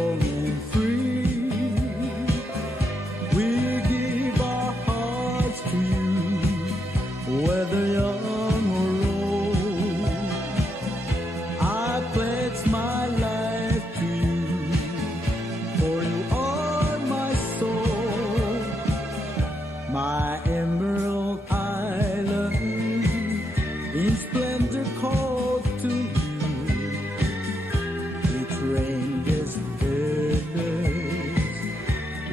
strong and free. We give our hearts to you, whether young or old. I pledge my life to you, for you are my soul, my emerald island, in splendor called to you. It rained this goodness,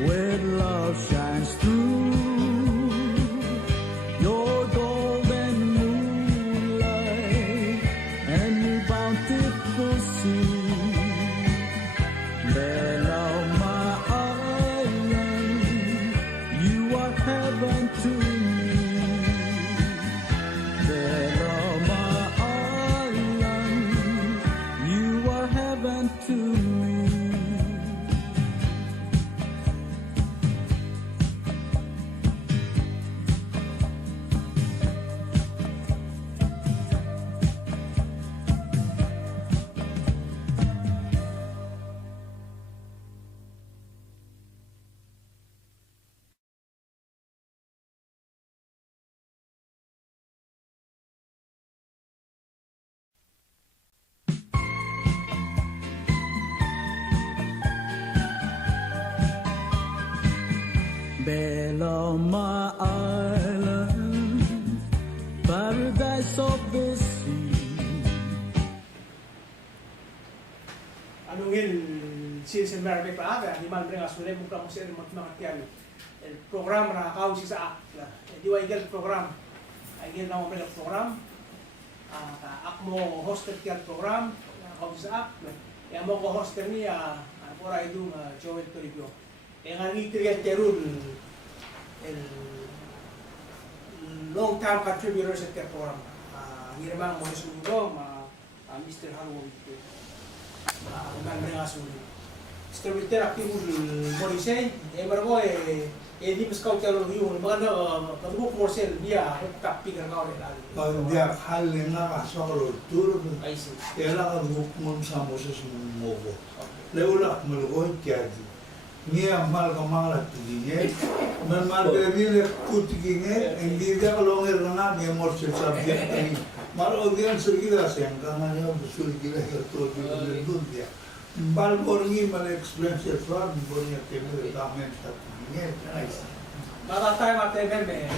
where love shines through. Your golden moonlight and your bountiful sea. Bella, my island, you are heaven to me. Bella, my island, you are heaven to me. Bella, my island, paradise of the sea. Anungil Citizen Merve Paaga, di man bringas ulit mong kamusin magmakatiyan. El program na kausi sa akla. Di wa igel program. Igel na mo program. Akmo hostel kaya program kausi sa akla. Yang mo ko hostel niya pora itu Joel Toribio. Yang ang itriyan kerun el long time contributor sa kaya program. Ngirmang mo sundo Mr. Harwon. Bukan beringas ulit. Mr. Wilter aktiful Morisay, embargo di meskaw calon yung mga kadugok morsel dia kaping ng kaulay lalo. Pag dia halin nga kasoro turun, I see. kaya kadugok mo sa Moses Mogo. Leulak malugoy kaya niya mal kamala tigingin, mal bebile kutigingin, hindi dia kalongir na niya morsel subject ini. Mal audience kita sayang karena niya besul gila itu di dia. Bal borngi mal experience fraud borngi kemur damen tatnya nice. Mata time at meme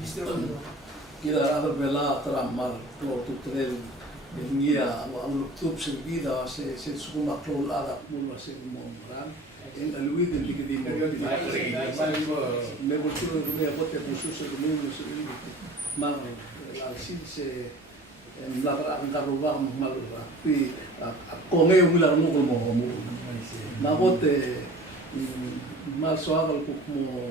Mr. Kira ada bela teramal kalau tu trail dia walau tup servida se suku makro ada mula se mombran en aluid en dikit ini me bochulo me bote khusus se mulu se ini mang alsin se en la ngaruba mal pi come mula mo mo na bote mal soagal como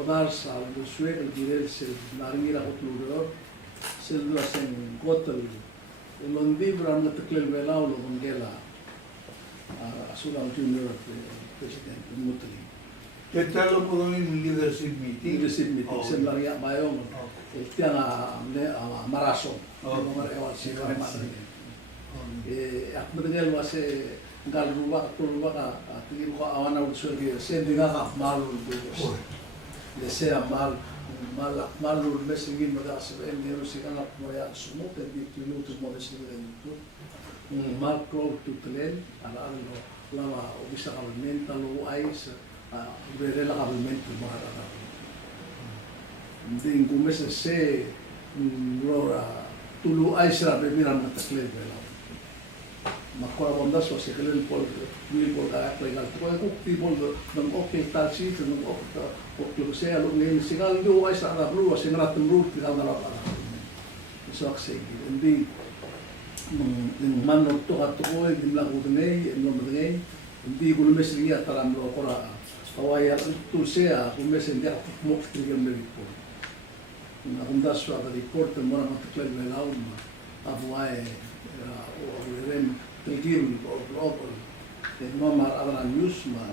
odar sal do suero direl se naringira otluro se lo hacen gotel el libro na teklel velao lo ngela asula junior president mutli Que tal lo puedo en leadership meeting? leadership meeting se laria mayo el tianga maraso no mare wal se kare mari akmedel wase ngal ruwa ka tingin ko awana usul ke se dinga malu le sea malul mesingin magas en nero sigana moya sumot di minutos mo mesingin tu mal pro tutelen ala no lama obisa kabinenta lo ais vere la kabinenta mara din kumes se lora tulu ais ra bebiran matakle bela makora bondas so se kelen pol mil pol ka legal to ko people ng okay tal si ng okay se alo ngel sigal do ais ra blu se ngrat blu kita na ra so akse hindi ng manok to at ko din la ko nei no madrei hindi ko lumes riya taram lo kora kawaya tu sea ko mes en dia mo tigem le report na kundas wa report mo na matakle bela abuai o rem Tegir global, nomor ada news mah,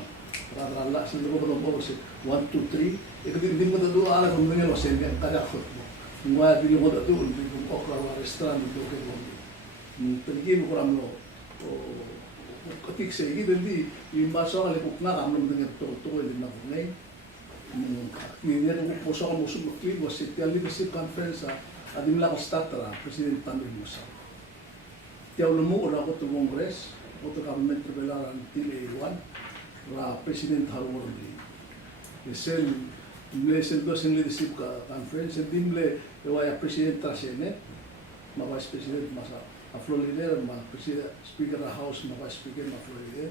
ada lah sendiri betul betul sih 1, 2, 3, itu di mana tu ada kemudian masih yang kada foto, semua di mana tu di okra restoran itu ke mana, Tegir kurang lo, ketik segi dendi imbaso ale kukna kamno dengan to din na kunay ni ko poso ko musu mukli was it leadership conference adim la statra president Tamil Musa tiaw lumu ora ko to congress ko to government rebelaran tile iwan ra president harwon di sel dos leadership conference dimle waya president trasene ma vice president masa a Florida, ma president, speaker of the house, ma vice speaker, ma Florida,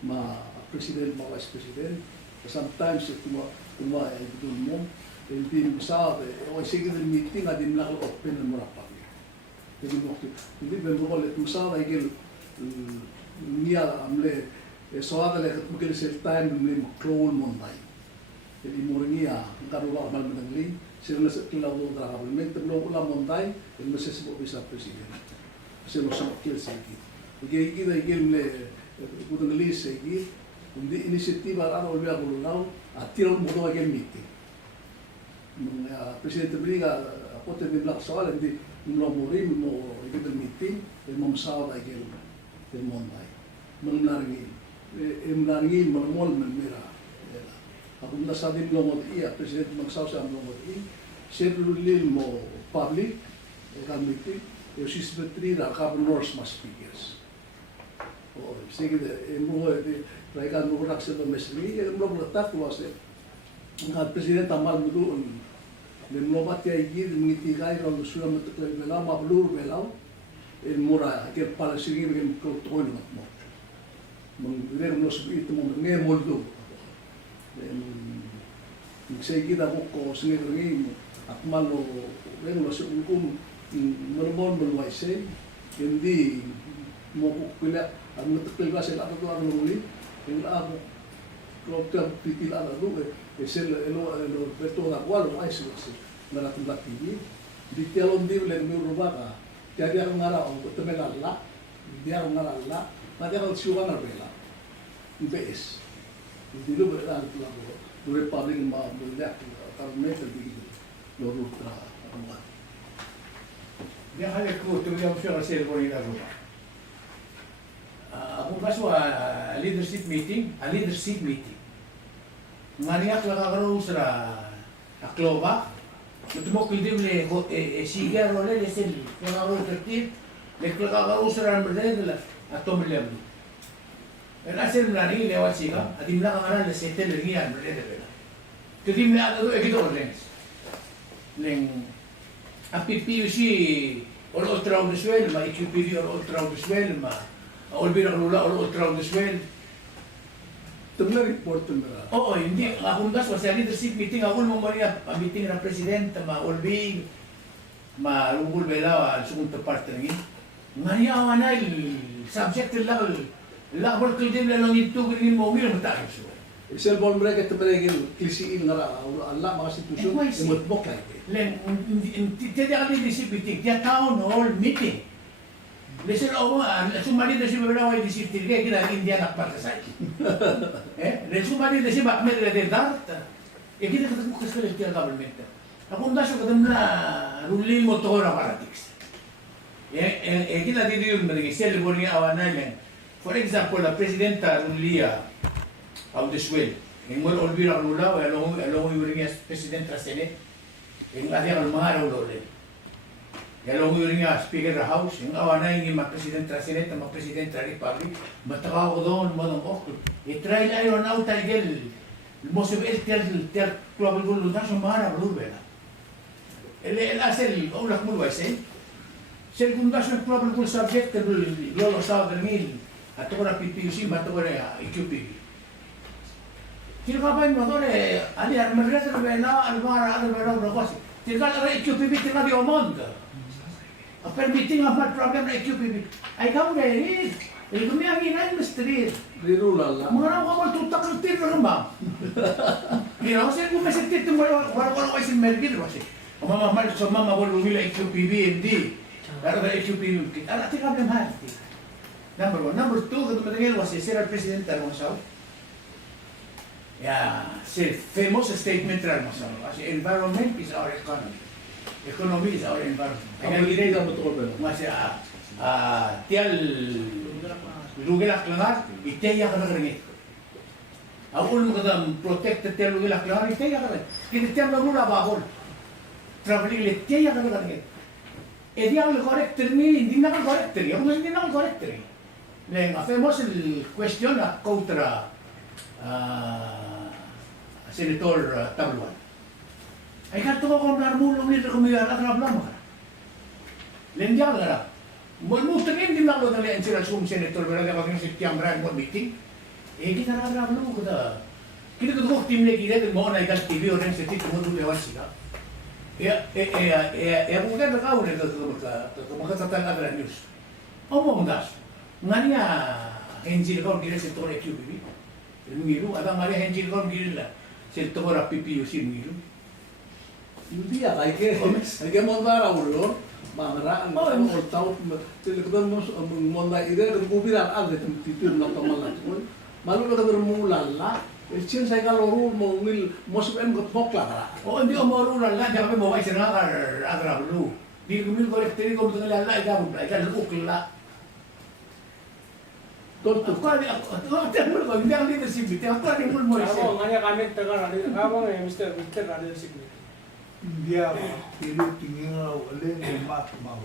ma president, ma vice president. Sometimes tuma ay dun mo, hindi sa o sige din meeting adin na ko open na mura pa. Hindi ba mo ulit musa ay gil niya amle so ada le kung sel time mo control mo tay. Jadi mo niya ang karuwa mal manangli, sila sa kilaw do tra kabulment mo ulam mo tay, el meses mo bisa president. Se lo sa kill segi. Igi le kung ngelis segi, hindi inisiativa ano olvida ko law at tiro mo do again meeting. Presidente Briga apote de black soil hindi mo morim mo igi meeting el mamsaw again el monday. Manglaringi mangmol mera. Ako na sa din mo iya presidente magsaw sa mo i schedule mo public meeting. Eu fiz betrida acaba nós mas speakers. O sige de mo vai kan mo rak sa mesri, mo mo tak was de. Ang presidente amal mo doon. Le mo batia igid ngiti gai ro sura mo tek bela ma blur bela. El mura ke pala sige me ko tol mo. Mong ver mo subit mo me moldo. Sige da ko sige ringi akmal lo ren lo sukum merbon berwaise hindi mo pila ang matakil ba sila ato ang nuli yung ako doktor pitil ana do sel elo beto na kwalo ay sila na natulak TV di telon di le mi rubaka jadi ang ngara o temelalla dia ang ngara mati ang siwa na bela bes di lo bela tulak do republic ma bulak parliament di lo rutra ang Dia hanya ku tu yang saya rasa boleh lalu. Aku pasal leadership meeting. Maniak lagaro usra aklova. Betul mo kildem le sigar oleh le sel. Lagaro tertib. Le lagaro usra berdaya atom lem. Asal nari lewat siga. Adim lagaro le setel rian berdaya. Kedim le ada tu ekito lens. Leng PPUC all around the swell, ma EQPV all around the swell, ma all binarula all around the swell. Tumla report tumla. Oo, hindi. Ako das was leadership meeting. Ako mo mariya meeting ng president, ma olbing, ma lungul bela al segundo parte ng Mariya wana subject level. Labor ko din lang ito gawin mo will mataas. Isel bon mereka temeragin klisiin ngara Allah mga institusyon imot bok lagi. Len tidak ada leadership meeting, dia town hall meeting. Lesen sumali leadership berapa leadership tiga kita India nak pakai saja. Sumali leadership Ahmed ada dart. Kita ketemu kesel tiga government. Aku ndak suka ketemu ruling motor politics. Kita di diun mereka sel boleh awana len. For example, la presidenta Rulia of the swell. Yang mau olbira rula, along with president Senate. Yang ada yang mahal oleh. Yang along with speaker the house. Yang awana yang president Senate, president Republic. Matakaw doon mo ng okto. I-try na yun out agel. Most of it ter global goal na sa mahal rula. El asel ulak mo ba say? Secundasyon global goal subject lolo sa ngil. Ato ko na PPUC, ato ko na EQPV. Tilka mo to ali mereka terbela alvara berapa. Tilka EQPV tilka di omong. Apa meeting apa problem EQPV. Ay kamu dari ini kami ang inay misteri. Rirulala. Mga kamu tutak tir rumah. Kira saya kung masentit mo wala kasi mergil kasi. Mama so mama bolu nila EQPV hindi. Pero EQPV kita tilka mahal. Number 1. Number 2, kung matingil was Sir President Alonso. Yeah, famous statement Alonso. Kasi environment is our economy. Economy is our environment. Ang hindi na betul ba? Mas tial lugilak langar, iteya ka na rin. Ako mo kada protected tayo lugilak langar, iteya ka rin. Kita tayo na mula bakol. Traveling ulit, iteya ka na rin. E di ang corrector ni, hindi na corrector. Ako mas hindi na corrector. Then, a famous question na kontra Senator Tabluan. Ay kanto ko kung narmulong nito kumiyar at rablam ka. Lendiyan ka na. Mustangin din na ako na liyan sila sum Senator Beraga pag yung sitiyang brand mo meeting. Eh, di ka rablam ko na. Kita ko tim na kita, mo na ikas TV o rin sa tito mo lulewan sila. Kung kaya nakawin ito makatatan na news. Omong das. Nga niya, henjil ko gila sa tore QBB. Milu, ada nga niya henjil ko gila sa tore PPUC milu. Hindi kaya mondara ulo, mangra ang ortaw, tilikutan mo monda ide kan kubiran ade titir na tamalan. Malu ka dermulala, chin sai kaloro mo ngil mosuk em got pokla kara. Oh, hindi ko marunong lang, kaya mo ay sinakar agra blu. Di ko mil korekteri ko betul lala ikaw, ikaw ukla. Ako tayo mo, hindi ang leadership, ako tayo mo rin. Ako, nga niya comment taga na, ako nga Mr. Leadership. Hindi ako tingin na ulit ng matmaw.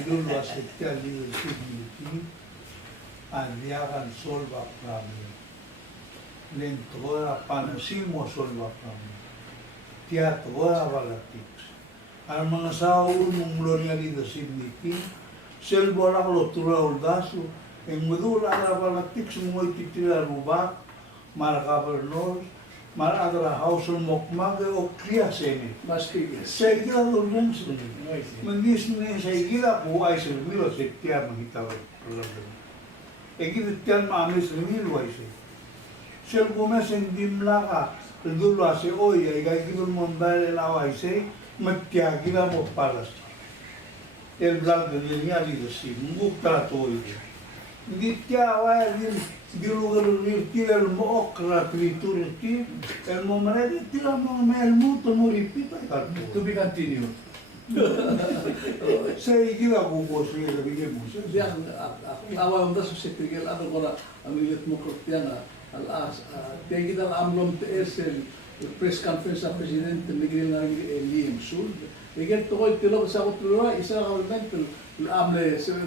Idul wasitya leadership meeting and dia akan solve a problem. Lentora panasimo solve a problem. Tiatora balatiks. Ang mga saul mong gloria leadership meeting, selbola lo tura uldaso, en mudula ara balatiks mo ititira rubak, marakabernos, Maradra hausul mokmage o kria sene. Saya kira dormung sene. Mendis ne saya kira ko ay servilo se tia magitaw. Egi tian mami servilo ay se. Sel gomez en dimlaga dulo ase hoy ay gagibon mondale la ay se matia kira mo palas. El blanco de niya lido si munguk trato hoy. Hindi tia ay di lugar tira el mo okra pritur ti el mo mare tira mo mel muto mo ripita ka To be continued. sei gila ko ko sei la bige mo Dia awal das sekretar ano ko na amilit mo kristiana alas dia kita amlom TS el press conference sa presidente Miguel Liam Sul. Egen to ko tilo sa utlo isa ka mental amle se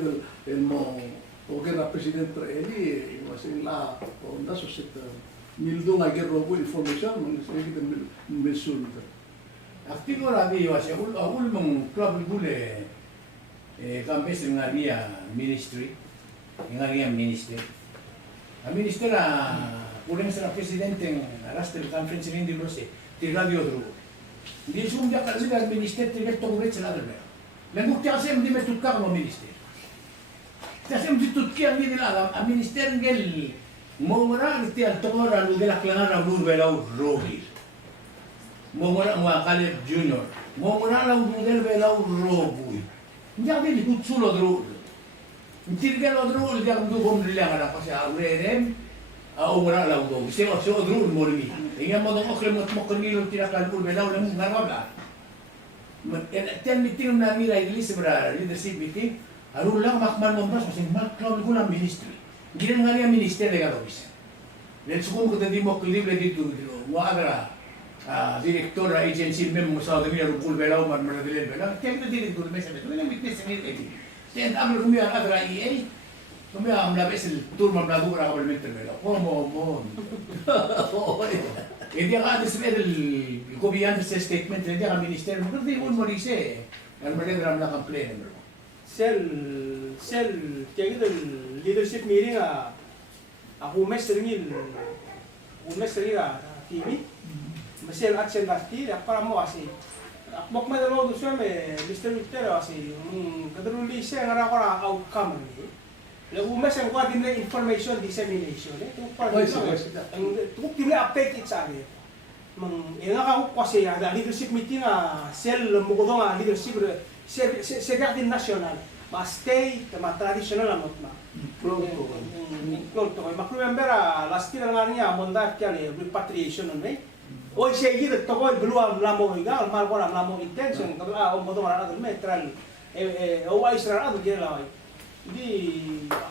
el mo Oke na presidente Eli masih lah onda sosita mildo nga gerro ko information mo sa kita milsul. Aktibo radi wasi agul mong club gule campes ng area ministry. Ng area ministry. Ang minister uling sa presidente ng Rastel Conference ng Indilose, ti radio dro. Hindi sumja kasi ang minister ti metto ulit sa lader. Nagukti kasi hindi metukar mo minister. Kasi ang ditutki ang hindi nila ang minister ngel mumura iti ang tokora nudela klanar ang nubelaw rohil. Mumura mga Caleb Jr. Mumura lang nudel belaw robuy. Hindi ako din ikutsulo dro. Hindi ka lo dro, hindi ako dubom nila nga na kasi aurerem umura lang do. Kasi o dro mo rin. Inga mo dong okle mo kanilong tinakalpul belaw lang ngarwag. Ten meeting na nila ilis sa leadership meeting. Arul lang makman mo mas masing malklaw ko ng ministry. Ginan nga niya minister de galobis. Then sukun ko tadi mo libre dito mo agra director agency mem mo sa dami rupul belaw man dilen belaw. Kaya dito dito mesa dito na witness ni edi. Then amro kumi agra EA. Kumi amla bes turma blago ra kabelmente belaw. Mo. Edi ka des el kubiyan sa statement edi ka minister mo di mo rise. Ang maledram na complain mo. Sel kayak gitu leadership meeting aku sering TV masih action dati para mo kasi akbok madalo do siya Mr. Victor kasi kadruli siya ngara ko na outcome ni lagu mes ang kwa din na information dissemination ito para tuk din update it sa akin nga ka kasi ada leadership meeting sel mo ko nga leadership Secretary National, stay tema tradisional amot ma. Pronto ko. Remember last year nga niya monda kya le repatriation on me. Oy siya gid to ko bluam lamo iga, mal ko lamo intention. Mo to mara me tral. O Israel ado gila. Jadi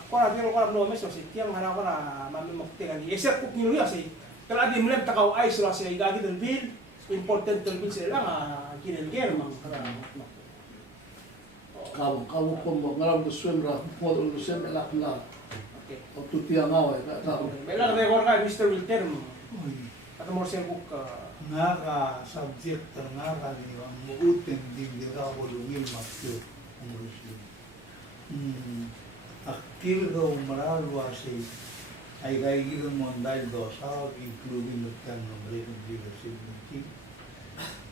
kora tiro kora no meso si tiang hana kora mami moktegan ni eser kuk nilu ya si kala di mlem takau ais la si gagi del bil important del bil sila nga kinel ger mang kara Kamu pun mengalam kesuwen lah, modal kesuwen elak lah. okay Waktu tiang awal, tak tahu. bela rekor ka Mr. Wilter mo Uy, at mo sir kuk nga ka subject nga ka niyo ang muutin din dira ko lungil makyo ang Muslim. Akil ka umaralwa si ay kaigilan mo ang dahil dosa, including the kan ng Breaking Leadership Meeting.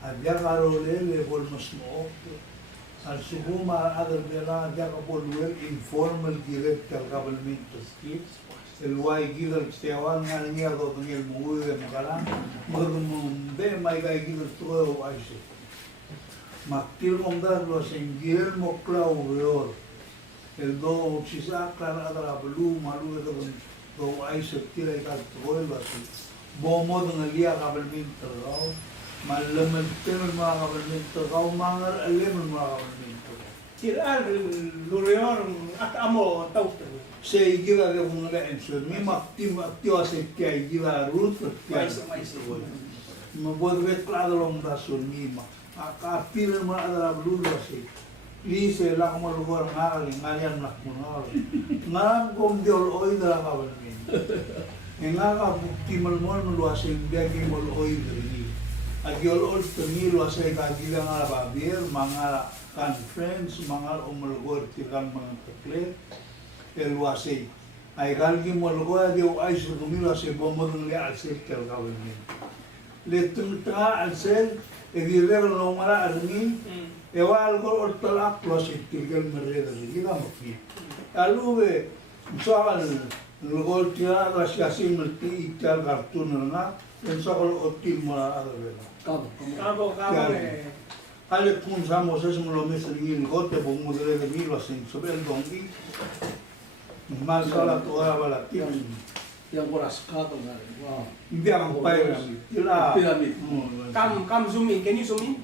Adya karole level mas mo al suguma adal bela adya ka polwel informal giret kal government to skits el wai gigal stewan nga niya ko ngel muwe magala magumbe may kay gigal to ay se maktil mong darlo sen gil mo klaw yor el do chisakar adala blu malu do ay se tira ka to el basi bomo ng liya government to malaman temen mga kabaldento, kau mangar alim mga kabaldento. sila lurior at amo tautan Sa igira ka kung nga enso, may maktiwa sa kaya igira root at kaya mais mabuhat klaro lang dasun nima. Akapilan mo na adala blulo si Lise lang malugor nga kaling ngalian nak mo na ngaram kong diol oy dala kabaldento. Nga ka bukti malmol maluasin biagin mol oy dali. Agiol tengilo sa kagilang nga babir, mga conference, mga umulgor tigang mga tekle, elwasi. Ay kalgi mulgor, adiw ay sa kumilo sa bomodong li alsel kel kawin. Letong tanga alsel, egiler no mara arni, ewa algor ortolak plus itilgal mereda, gila mafi. Alube, soal lugol tira rasyasin melti ital kartun na, en soal otil mara adabela. kabo Ale kung sa mo sa mo mes ringil gote bo mo dele de milo sin sobel dongi. Mal sala to bala tim. Yang boras kato nga rin. Wow. Hindi ang pyramid. Ila Pyramid. kam zoomin can you zoom in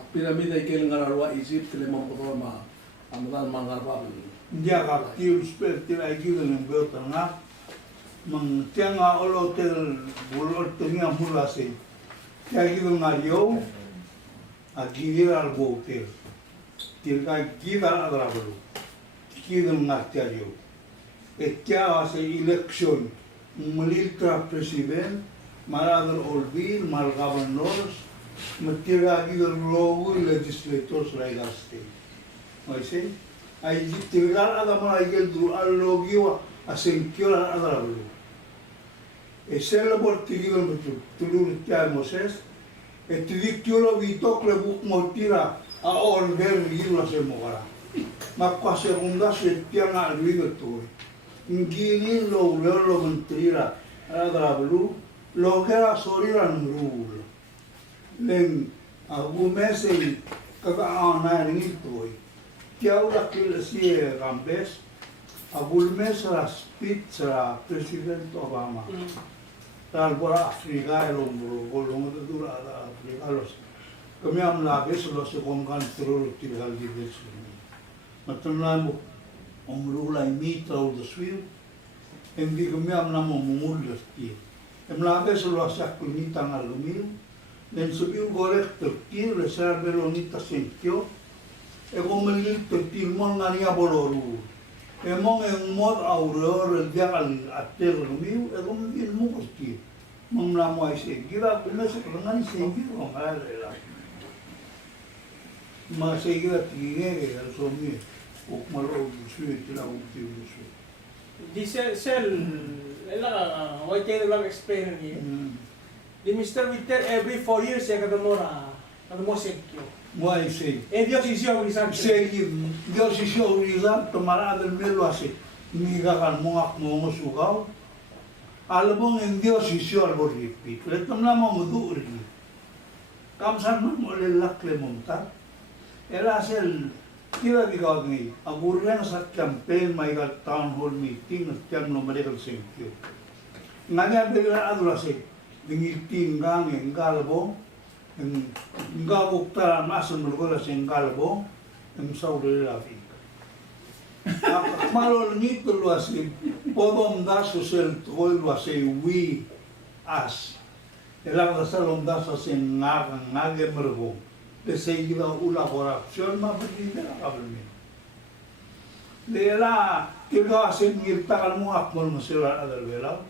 Ang piramid ay kailang ngararwa isip, tilimang putol ang mga ngararwa. Hindi ka kill spell til ay kill ng bota nga. Mang tiang nga olo tel bulor tinga mula sin. Kaya kill nga yo. Agir al botel. Til ka kill al adrabalo. Kill nga tiario. Kaya sa election muliltra president marador olbil mal governors matiragi del logo legislators like state. Oise ay tigal ada mo ay gel du al logio asenkyo al adrabalo. Esela por tigil betul tulur tiar Moses etivictio vitok le buk motira a order yula se mogara. Makwa segunda se tianga alwigo tu. Ngini lo mentrira adrablu lo que era soliran rule. Len agumese kaga ana ni toy. Tiaw la kilesi rambes agulmes la spitza president Obama. Tal bora Afrika el hombro golong de dura Afrika los. Kami am labes los con control tigal di des. Matulamo omrula imita o de swil. Hindi kami am namo mumulas ti. Em labes los akunita ngalumil. Len subiu gorek terkir reserve lonita sentio. E como el terkir mon ngania boloru. Emong en mod auror el dia al ater lumiu e como el mo kosti. Mong namo ay se gira bunas ngani se gira ngala. Ma se gira tigere al somi. O malo suit la ulti suit. di sel ela wai kaya lang explain ni di Mr. Winter every 4 years ya kada mo sekyo Mo ay se. Dios isiyo isang Se Dios isyo rizam tomara del melo ase. Miga kan mongak mo sugaw. Albong en Dios isyo al borripi. Letam na mo mudu ri. Kamsan mo lelak le monta. Era sel kira digaw ni aburren sa campaign may town hall meeting at kaya no medical safety. Nganya bigla adula se dingiting gang en galbo en gabuk tara masan mulgola sen galbo en saudi lafi. Malo nito luasi, podom daso sel troi luasi we as. Elang salom daso sin ngage mergo. De seguida ula corrupción ma pedinde la kabelmi. Lela kilo asin ngirta kalmo akmol masira adal belaw.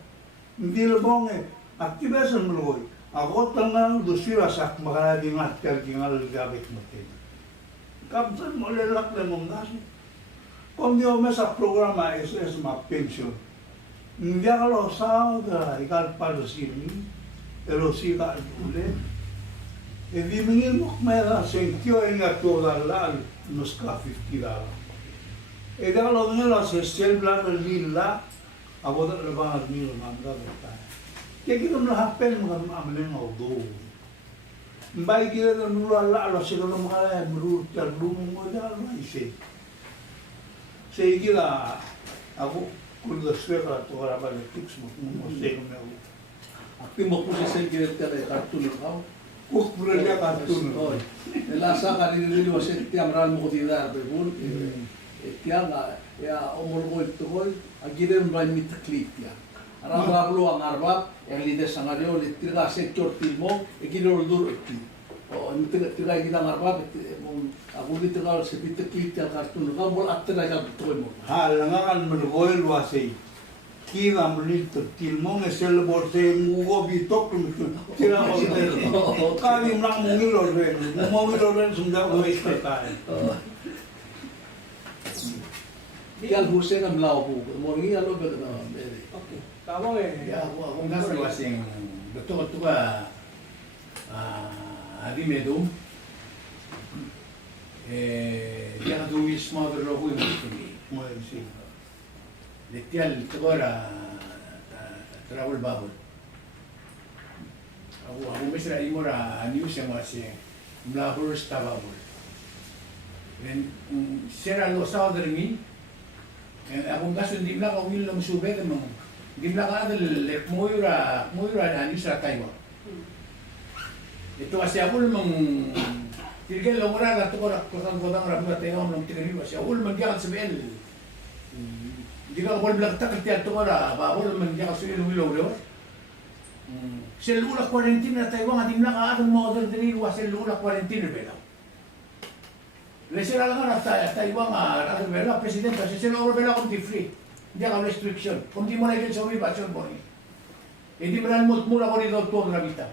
Ndil bonge aktibesan mergo. Ako tangan dosira sak makalagi ngat kalgingal gabit matin. Kapsan mo lelak lemong daso. Kung di mo sa programa SS ma pension, hindi ako sa ikal para sini, pero sika ulit. E di mingil mo kumera sentio nga $2 nuska $50. E di ako nga sa sel plan lila, abo da labang admiro manda beta. Kaya kita mlahapen mga amlen o do. Mbay kita na nulala sila na mga mrutar lumong mo da isip. Seguida, ako kung swera to para tips mo mo say mo. Akti mo po sa secretary kartun ikaw. Kung pura kartun. Oy. Elasa ka rin was tiam ran mo kutida bebul. Tiam ya omol ko ito ko agire mo mit clip ya. Aram rablo ang arbab yang lider sangario litira sector tilmo egiro dur ekti. O tiga kita arbab aku dito ka sa clip ya kartun ka mol atta ka to mo. Halangan mergoy luasay. Kira mulito tilmong esel borse mugo bitok tira ko. Kami nang mungilo ren. Mungilo ren sunda ko istata. Kaya Hussein ang lao po. Morning alo ba na Mary. Okay. Tama eh. Ya, kung nasa wasing betul ka adi medum dia tulis mo pero ko yung Mo si. Letial tagora travel babol. Ako mesra imora news yang wasing mlahur stababol. Dan sera lo sa dermi ako gaso hindi na ko ngil sube kan mo. Hindi na ka adal moira na news sa Taiwan. Ito kasi ako namang tirigay lang mura na ito ko kodang rabi na tayo ng tirigay kasi ako naman diyan sa BL. Hindi ka ako lang takal tiyan ito ko na ako naman diyan sa ilaw. Sa lula quarantine na Taiwan, hindi na ka adang mga daliwa sa lula quarantine na belaw. Lesera lang nga Taiwan nga belaw, presidente, kasi sila ako belaw kung di free. Hindi ka restriction. Kung di mo na ikil sa uwi, basyon mo rin. Hindi mo na mula ko rito ito ang rabita.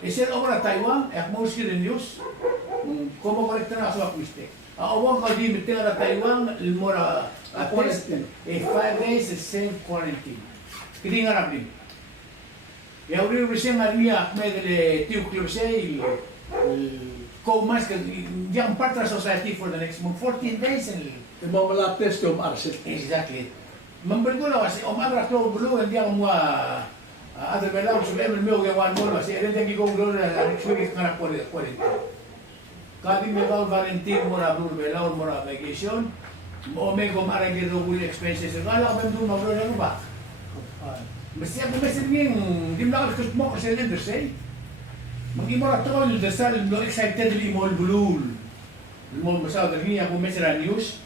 E sir, ako na Taiwan, ako mo sila news, kung makorekta na sa mistake. Ako ka di mitin na Taiwan, mura test, 5 days same quarantine. Hindi nga rabin. E ako rin siya nga niya, may tiyo club siya, co-mask, hindi ang part of society for the next month, 14 days. Mo malapes yung arset. Exactly. Memberi ko lang kasi, Amra ko bulu, hindi ako mga ada belaw, so ever mo gawan mo, kasi rin yung gigong na actually ka na quarantine. Kadi may Valentine mo na bulu belaw mo na vacation, mo may kumarang gito ko yung expenses. Kala ko ba doon mablo na ba? Basta ako may sabihin, di mo na kasi mo kasi rin say. Mag-imo na tol, dasal, no excited li mo bulul. Mo basta dali ako may sira news.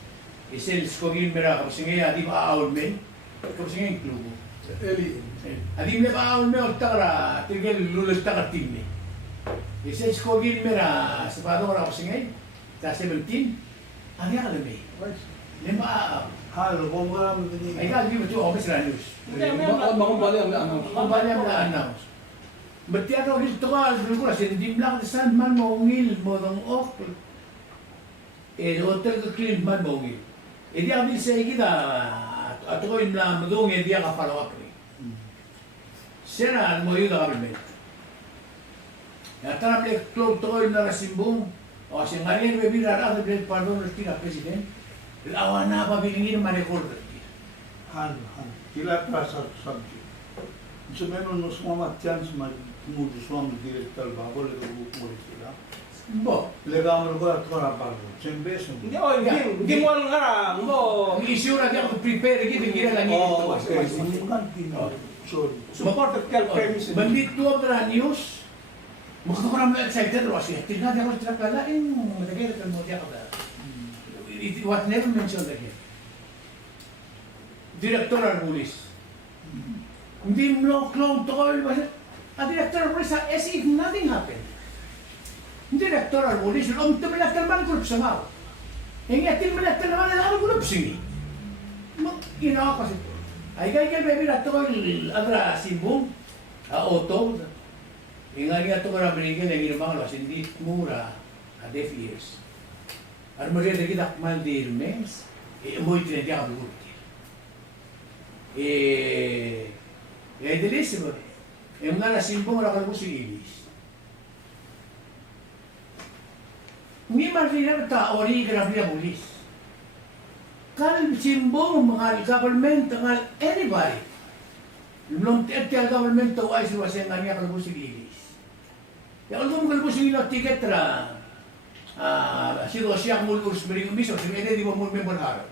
Isel skogin mera kasi ngayon adi maaawal men. Kasi ngayon klubo. Eli. Adi mo maaawal men utara, tigel lulul taka timne. Isel skogin mera sa pado na kasi ngayon. Sa 17, adi alam eh. Lima Halo, kung wala mo din. ay gali mo to office na news. Makumbali ang ano. Kung ba niya na announce. Berarti ako dito ka, ko kasi hindi lang sa man mo ngil mo ng ok. Hotel ka clean man mo ngil. Di ako sa kita at ko yung madung hindi ka follow up rin. Sira mo yun na kami. Natarap le klog to yung narasimbong. O kasi nga rin may birara at may pardon ng tina president. Awan na pabilingin ng ma-record. Han. Kila sa subject. So meron no sumama chance mudo swam director babol le mo sila. Bo, Lega mo ko at para bago. Sembe so. Hindi mo lang nga mo. ang issue na diyan prepare gid gira lang ito. Sorry. Support of health premises. Bandit to ang news. Magkakaroon na excited ro siya. Tingnan ako sa kalain, matagay ka mo diyan ka. it was never mentioned again. Director police. Hindi mo clone to all ba? A director police as if nothing happened. Director police, om tumilat man group sa mga. Ingat din milat naman na group sini. Mo ina kasi. Ay kay baby rato ko agra simbong. Auto. Ingat nga to para bringan ang ginamang was hindi mura. A deaf ears. Armory de kita mal de mes. Mo itinete ka group. Delissimo. Yung nga nasimbong wala ka si Ibis. Hindi marina ta ori grabe na pulis. Kalau simbong mga government ng anybody. Belum tiap government to ay siwa sa nga kalau si Ibis. Ya kalau si Ibis tiket ra. Siya mulus bering biso, siya di mo member har.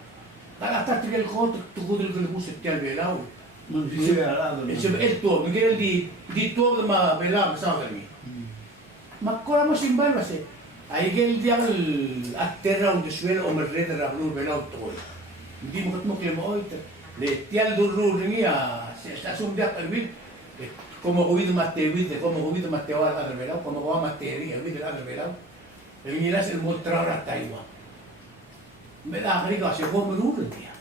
Kalau tak tinggal kau tukudil kalau setiap belau. Itu mungkin di tua sama belau sama kami. Makko mo simbal masih. Ay dia atterra un suelo o merreda la blu belau to. Hindi mo katmo kaya mo ito. Le tial dulu niya sa sumbiak alwin. Como oído matewid, como oído matewal al belau, como va materi, oído al belau. El miras el mostrar Taiwan. Me da rico se come duro dia.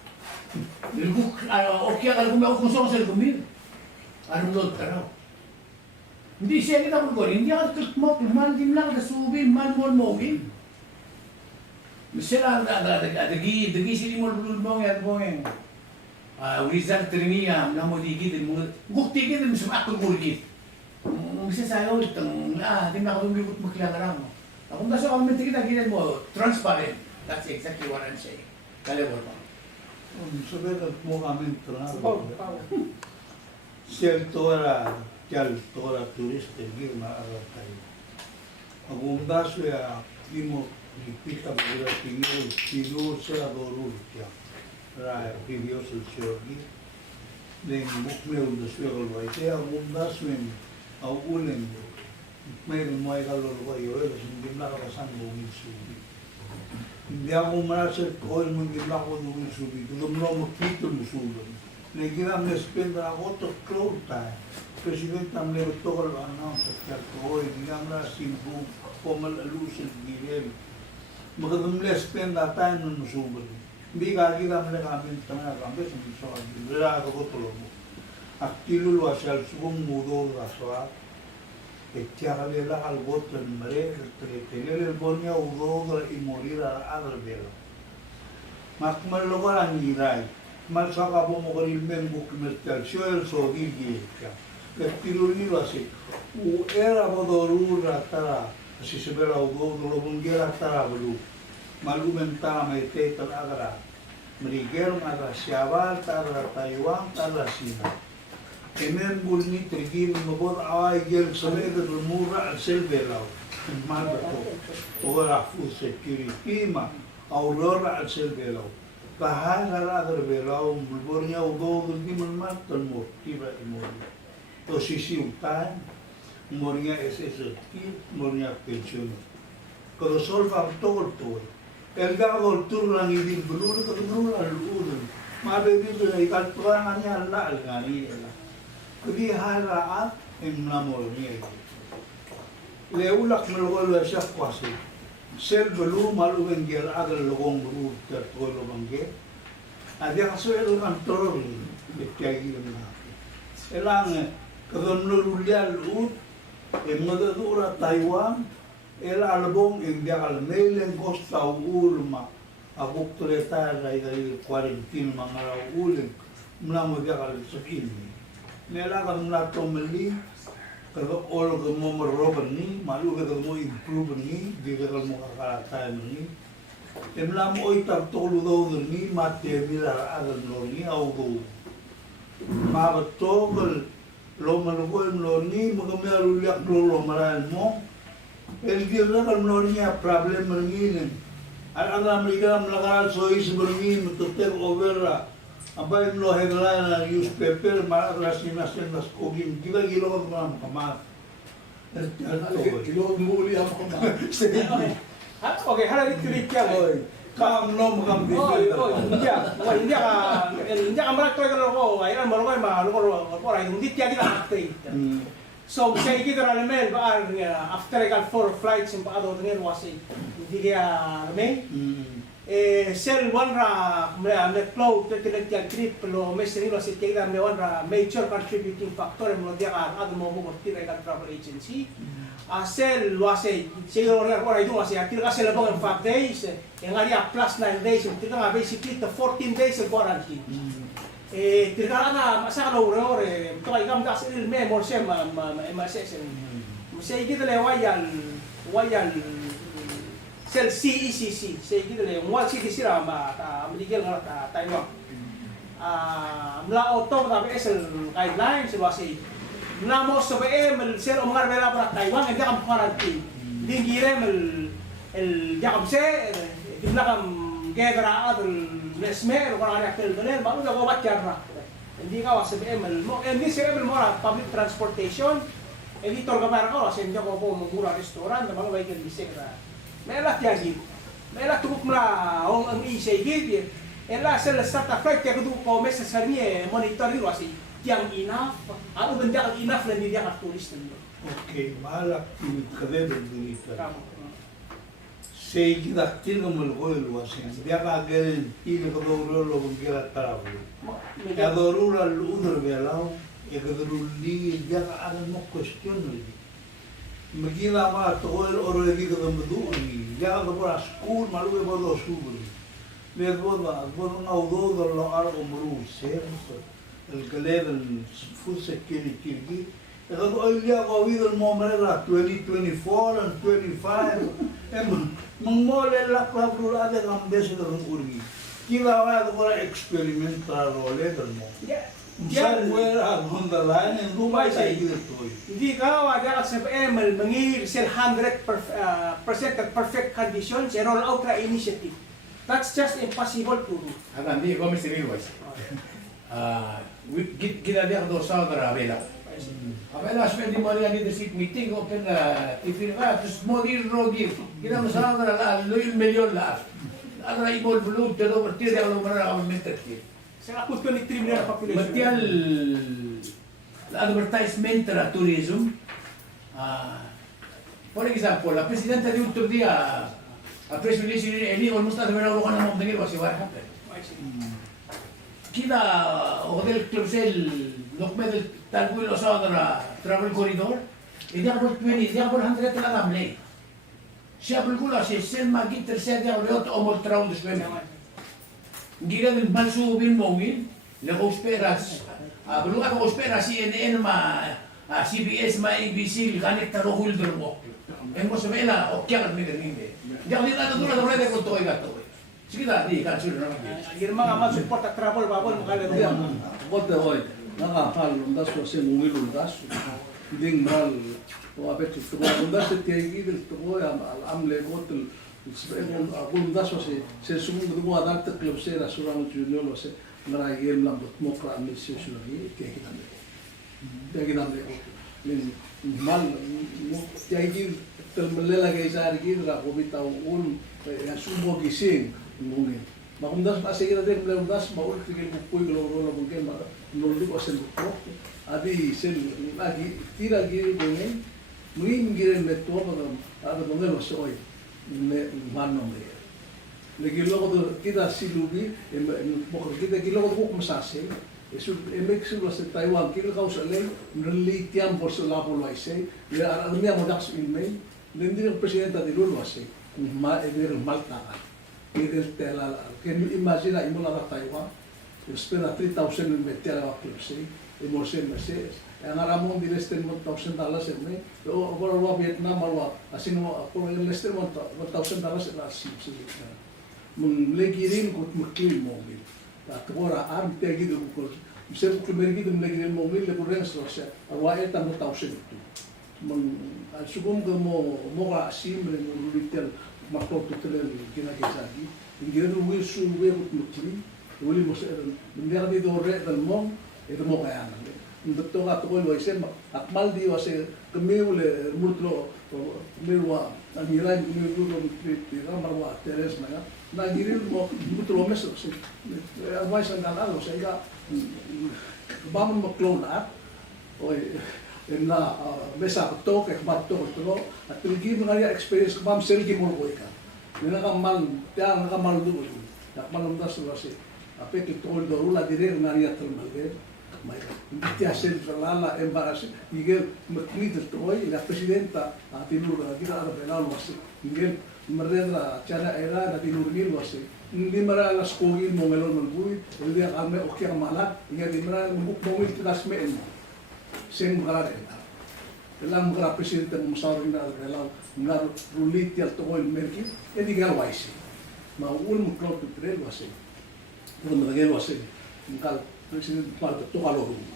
El buk o que algo me uso ser comido. Arum lo tarao. Hindi siya kita ko India at mo mal din lang da subin mal mo min. Misera dagi sini mo bulbong yan boeng. Wizard triniya na mo digit mo gukti gid mo sa ako gurgit. Misa sayo itong di na ako lumibot mo kilangan mo. Kung nasa comment kita gid mo transparent. That's exactly what I'm saying. Kalibor mo. Sabihin mo kami trabaho. Cierto era toda turista girma aratay. Ang daso ya imo dipita mura tinul sa dorul kya. Rai video sa shogi. Len bukme un daswel vai te ang daso en au ulen. May mo ay kalor ko yo es hindi na kasan mo subi. Hindi ako marasa ko mo hindi na ako mo subi. Dum no mo kito mo subi. Negira me spenda otto clota. Presidente am le tocol announce che poi digam la simbu come la luce di livello. Ma che non le spenda tanto non subo. Di ga digam le kamin tanga kambe sum so di la ko tolo. Aktilu lo asal subum mudo raswa. E chiara le la al voto in mare tenere il bonia udo e morire al velo. Ma come lo guarda ni dai. Mal saka po mo kanil men buk mertal shoel so gigi ka. Tiruni lo así. Era bodorura tara, si se vera udo lo bungera tara bulu. Malumentara me teta agra. Mrigero agra siaval tara Taiwan tara Sina. Kemen bulni trigin mabor ay gel sabe de mura al selvelao. Manda to. Ora food security ma aurora al selvelao. Kahala agra velao bulbornya udo di man tan mo tiba imori. To sisi utan, umurnya SST, umurnya pensiun. Kalau solva todo todo. El gado tur lang hindi belur ko belur al ulun. Mabe dito ay kaltuan niya Allah algani ela. Kudi hara at imnamol niya. Leulak melgol siya kwasi. Sel belu malu bengel agal logong buru tertolo bangge. Ada kaso el kantor betyagi na. Elang kadon lulial ut madadura Taiwan el album en diagal mailen costa ulma abuk treta rai quarantine mangara ulen mlamo diagal sakini nela kan mlato meli kalau all ke mo roban ni malu ke mo improve ni diagal mo kakata ni mlamo oi tar tolu do ni mate mira agal no ni au do ma batogol lo malukoy lo ni magameru liak lo maran mo el girna kal mlornya problem mengin al Amerika melakar sois berngin tutek overa apa lo headline na newspaper maras ni nasen nas kogim gila gilo ko kamar Kilo muli ako kamar. Okay, halang itulit yan. Kam nom kam di Oh, filter. oh, India ka marak toy ko, ay ang marunong ma lugo ko ay hindi tiya kita active. So say kita ra lemel ba after I got 4 flights in paado ngin wasi. Hindi kaya lemel. Sel one ra me flow to the trip lo mesri lo sit kita me one ra major contributing factor mo dia ka ado mo mo tira ka travel agency. Sel wasi siguro ra ko ay do wasi atil ka sel bang 5 days yang ada plus 9 days tira nga basically the 14 days of quarantine. Tira na masa ka ore to ay kam das il me more sem ma session. Say kita le wayal sel CECC say kita le mo city sira ma Miguel nga Taiwan. Mla auto ta sel guidelines wasi Namo sa BM sel umar bela para Taiwan hindi kam quarantine. Dingire el jakabse diblakam gedra at lesmer ko ana kel dolen baru da gobat jarra. Hindi ka sa BM mo hindi sa BM mo public transportation editor ka para ko sa hindi ko mura restaurant na mga vehicle bisekra. Mela tiagi. Mela tukuk mla ang isay gid. Ela sel start a flight ka du ko mesa sarnie monitor ni wasi. Yang enough, ano benda ang enough na hindi ka turis na Okay, malak timid ka ba dito. Say kita tinga mulgoy luasin. Dia ka ganin ina ka dorolo kung kira travel. Ya dorura ludur belau, ya ka doruli dia ka anan mo question lagi. Magila ma to oro lagi ka madu ni. Dia ka para school malu ka bodo school. Mer bodo ngaudo lo ar umru ser. El galera full security ki ito ay ko wido mo mera 2024 and 25 mangmole la klabula de gambeso ng urgi kila wa ko experimental role del mo somewhere on the line in Dubai sa ito hindi ka wala sa ML mangir sel 100% perfect conditions and roll out ra initiative. That's just impossible to do. Hindi ko misiril wise. Kita dia do saudara Abela. Abela spend mo niya leadership meeting open ifirma to modir rogi. Kita mo saudara la 1 milyon la. Ara ibol bulu pero bertir dia lo mara ang meterki. Sa akut ko ni 3 million population. Matial advertisement tra tourism. For example, la presidenta de otro día a press release ni almost na vera lo kana mo dingil wasi what happened. Kita hotel Closel lokmed talbuil osadra travel corridor dia por 20 dia por 100 la damle siya bulgula si sel magi tercer dia reot omol traun deswen gira del balsu bin mowin le hosperas bulu ako hosperas CNN ma CBS ma ABC ganit taro hulder mo hemos vela o kya me derminde dia dita dura dura de con todo gato. Sige na, di ka sure naman. Yung mga mag-support at travel babol makalala. Bote hoy, nakakal undas ko sa mungil undas. Ding mal o apet to undas te tiigi del to am le hotel. Sbelon undas ko se sumun do adalt club se la surang junior lo se ngara yem lam mo kra am se surang ke kita me. Dagi nam le len mal mo tiigi tel melela ke sar gi ra ko bitaw un ya sumo gising mungkin. Makundas masih kita deh belum das mau fikir buku kalau mungkin nol ko sen buku. Adi sen lagi tira giri dengan mungkin giri metu apa ada mungkin masuk oi mana dia. Lagi lo kita silubi pokok kita kilo ko masase. Eso emek sulo sa Taiwan kilo kau sale neli tiam por la por la ise. Ya ada mo das email. Lendi ang presidente de Lulu ase. Ma malta. Can you imagine imo la Taiwan? Spera 3,000 meter a klipsi, imo sen meses. Ang aramon di less than $1,000 eme. O wa Vietnam wa asin mo ko less than $1,000 la sipsi. Mun legirin ko mukil mo bil. Takora arm tegi do ko. Sen ko mergi dum legirin mo bil le ko ren so se. Wa eta mo $1,000. Mun sugum ko mo ga simre mo retail makto tutel kina kesagi ingir will su we mutli wali mo se ndia di do re dal mom e do mo kaya betul nga to ko wase akmal di wase kemiule multro mirwa ngirai kemiulu di marwa teres na ngiril mo multro meso se mais andalo se ga vamos mo clona oi na mesa to ke bato to at pilgi mga experience ko bam selgi mo ko ka nila kamal ta kamal du kamal ndas wase ape que todo el dorula dire ngaria termalge mai ti hasen lala embarasi Miguel mcnit toy la presidenta a tinur gira da penal wase Miguel merendra cara era da tinur gil wase hindi mara las kogin mo melon malbui el dia kame okya malat inga di mara mbuk mongil tilas meen sen mara elang mara presidenta mo saurin da elang ngar rulit yal toy merki e di gal waisi ma ul mo klot trel wase Cuando me quedo así, ngal presidente parte toca lo rumbo.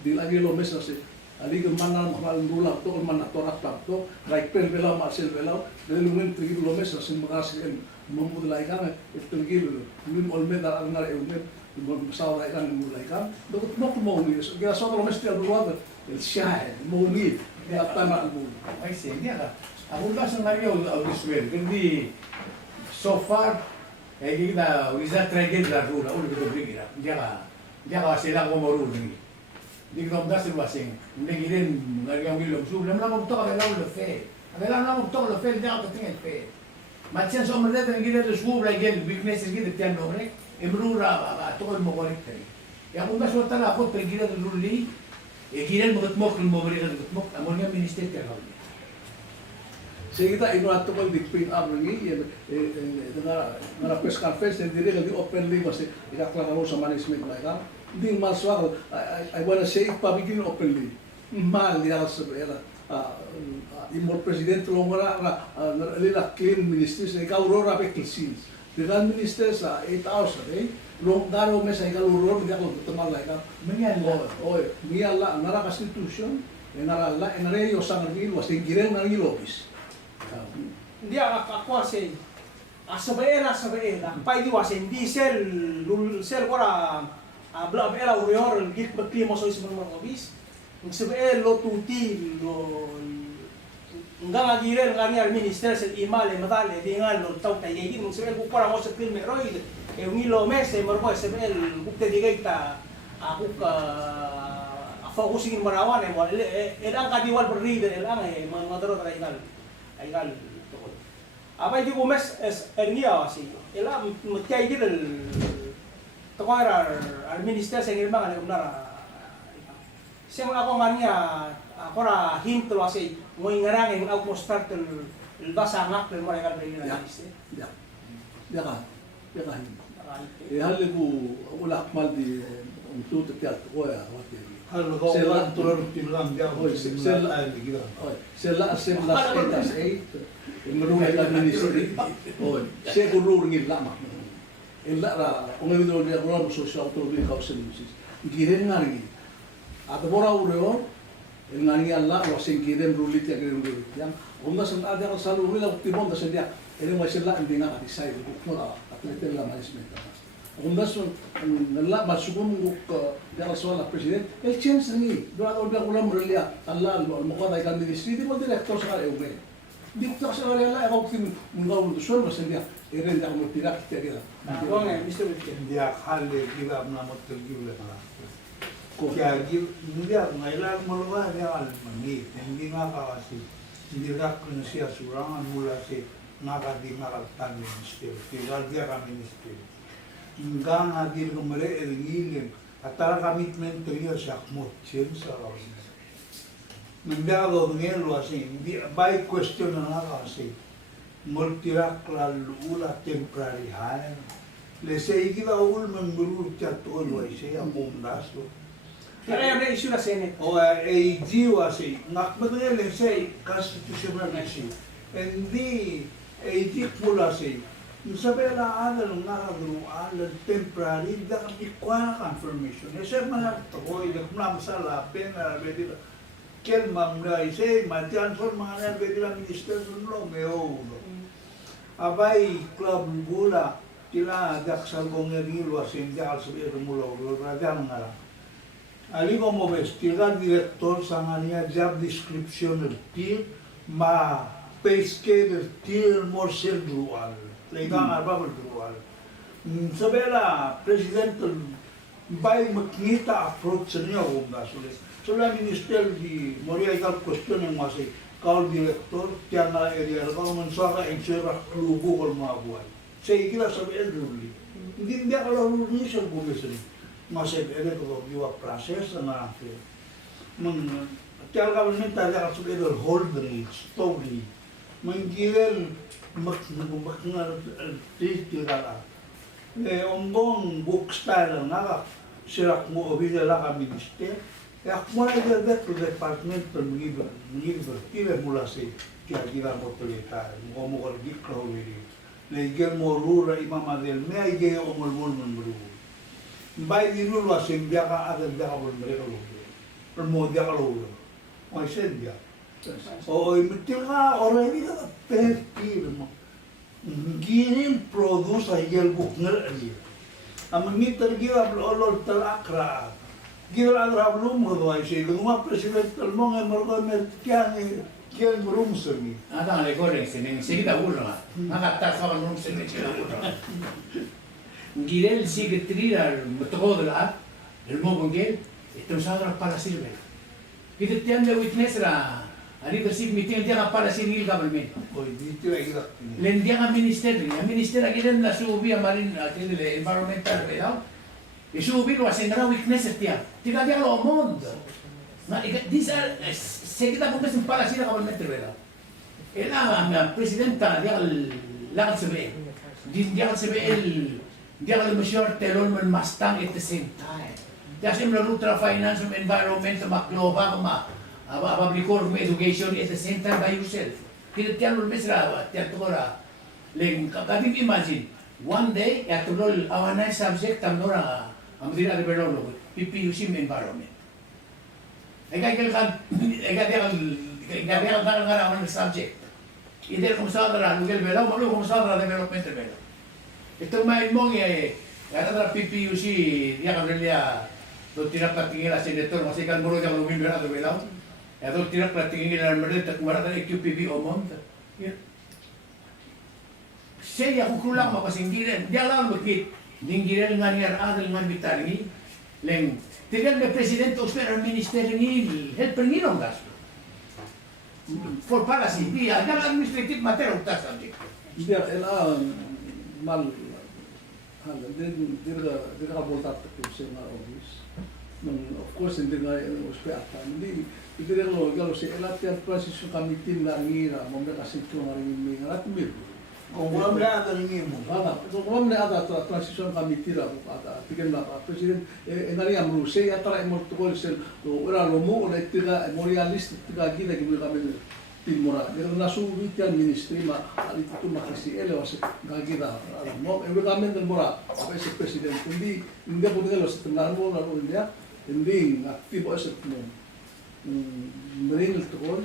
Di lagi lo mesa se ali ke mana mahal rula to mana torak to right pel bela masel bela de lumen trigi lo mesa se magas en mamud lai kan trigi lo lim olmeda alnar eumen mo saw lai kan mo lai kan do no mo ni ya so lo mesti al ruada el shahr mo ni ya tama al mo Ay, sí, dia aku ba sa Mario Audiswell, kundi so far kita bisa tragedi la rula, ulo kita bringira. Dia sila ko moru ni. Di ko da sila sing. Hindi rin ngariyang wilom su. Lam mo to ka lo fe. Agala mo to lo fe dia ka tingel fe. Matchen so merde ni gida su la gel weakness gida tian no re. Imrura ba to mo ko rin. Ya kung so tala ko tragedi la ruli. E giren mo mo bri ka mo amonya minister ka Sige kita ino ato ko dikpin abringi na press conference and dire di openly wase ikaklaro sa management na ka ding maswa I wanna say it publicly openly mal ya sa era imol presidente lo ngora lila clean ministers e ka aurora peklsins dengan minister sa 8 hours lo daro mesa ika uror dia ko temal la ka Menyala. oi miala nara constitution nara la enare yo sangal wase giren nang ilobis Dia aku asin asabaera pai di wasin di sel kora bla bela urior git bakli mo so isman mo bis sabael lo tuti lo nganga giren ngani minister sel imale matale di ngal lo tau tay gid mo sabael ku para mo sa film roid e ngilo mese marbo sabael bukte di gaita aku ka focusing marawan e mo elang kadiwal per reader elang e madro tra igal tokol apa itu mes es ernia así ela mutkai gitu tokol al minister sengil bang ada benar sing ako ngania akora hint lo así mo ingarang ang ako start el basangak del mereka dari minister ya ka hal ku ulak mal di untuk tiat ko ya Halo kau orang turun timlam dia boleh sel air gitu. Sela etas menurut administrasi. Oh, saya guru ngil lama. Illa ra ongai do dia guru sosial to bi kausen sis. Giren ngari. Ada bora ureo ngari alla lo sen giren rulit ya giren rulit. Yang onda sen ada selalu wila timon da sen dia. Ele mo sela ndinga ka disai ko na atlete la management. Onda son nalla masugum ko dia soal president el chance ni do ada udah ulam relia alla المقاضي كان ministry di mo director sa eume. Director sa relia ako tim ngau do son mas dia eren da mo tirak teria. Kau nggak Mr. Wittgen Dia kali kita menamut tergiul lah. Kaya dia ngailan maluwa dia al mani hindi nga kawasi. Hindi rak na siya surangan mula si ngakadi ngakaltan minister. Tinggal dia ka minister. Hinggang hadir kumare elingilin atara commitment to iyo siya kmutsin sa rawin. Nagdago ngelo asi by question na kasi multirak lalula temporary hire. Lese ikila ul mengguru catul wa siya bumdaso. kaya ada isu la Senate O AG wasi nakbagay lese constitutional issue. Hindi AG pula si sabi na alal nga guru alal temporary da ikwa confirmation. Ese mga toy da kumlam sala pena bedi kel mamra ise matian for mga bedi la minister sunlo meo. Abay club gula tila dak salgong ngiri wasin dia al sabi mula radan ngara. Ali como ves, tira director sangania job description el tir ma pay scale el tir more sel dual. Legang arba dual. Sabela president by makita approach niya gumba sulit. So la minister di Moria ikal question yang masih kau director tiada area kau mensara ensura lugu kol mabuai. Saya kira sampai dulu. Hindi dia kalau lulu ni sebelum besar. Masih ada kalau jiwa proses na akhir. Tiada government ada kalau sudah hold bridge, story. Menggilal makna tiada. Ombong bookstyle na sirak mo obida la ka minister. Ako ay gagat to department permigiba kila mula si kira mo tulita mo mo kalgi crowley. Legal mo rura imama del me ay gaya omol mulu. Bay di lulu asin dia ka ada dia ka bol mereka lu. Permo dia ka lu. Ay sen dia. O imitil ka orang ini ka perfil mo. Ginin produce ay gel bukner ali. Amang tergira olol talakra. Gira adra belum ko ay siya. Luma president mo nga marko mertiyan kian belum seni. Ada ngalai goreng sini, kita ulo nga. Nakatas ako nung sini sila ulo. Girel secretary mutoko dala, el mo gongel, ito sa para silver. Kita tiyan na witness ra, leadership meeting dia para sinil government. Oy dito ay ira. Len dia ka minister agilan na subi amarin atin le environmental belaw. Isubi ko asin na weakness tiya. Tika dia lo mod. Na these are sekita pagkas para sila government belaw. Ela ang presidenta dia lakad sabi. Dia sabi dia kalau masyur telon man mastang at the same time. Dia sim lutra finance and environment makloba public education at the same time by yourself. Kita tiyan mo mesra tiyan tukora. Leng kapatid imagine one day at tulol awanay subject tamnora ang dira de belolo PPUC environment. Ega ngarawan ng subject. Either kung sa dara lugal belaw mo kung sa dara development belaw. Ito main mong ada PPUC dia kan dia do tidak patingin la senator masih kan muro yang lumin berada belaw. Ya do tidak patingin la mereka kumara dari QPB omong. Saya kukulang mapasinggiran dia lang magkit dinggiran nga niya adal nga bitaringi leng tigan na presidente usper minister ni helper ni nong gasto. For policy dia ada administrative matter of that subject. Dia mal dia ka volta to sa office. Of course hindi nga ospiata. Hindi kalau si elatian transition committee na ngira mo na kasi ito nga rin may ngarat mir. Kung walang lahat ang ingin mo. Kung na ada transition committee ra ada pikan na president enari amru se atara imortukol sel ora lomo ora tiga memorialist tiga gina gibi kami timora pero nasubi kan ministry ma alito makisi elewas gagida mo kami del mora sa president hindi po nila sa tanaran mo na unya hindi aktibo sa mo marin tukol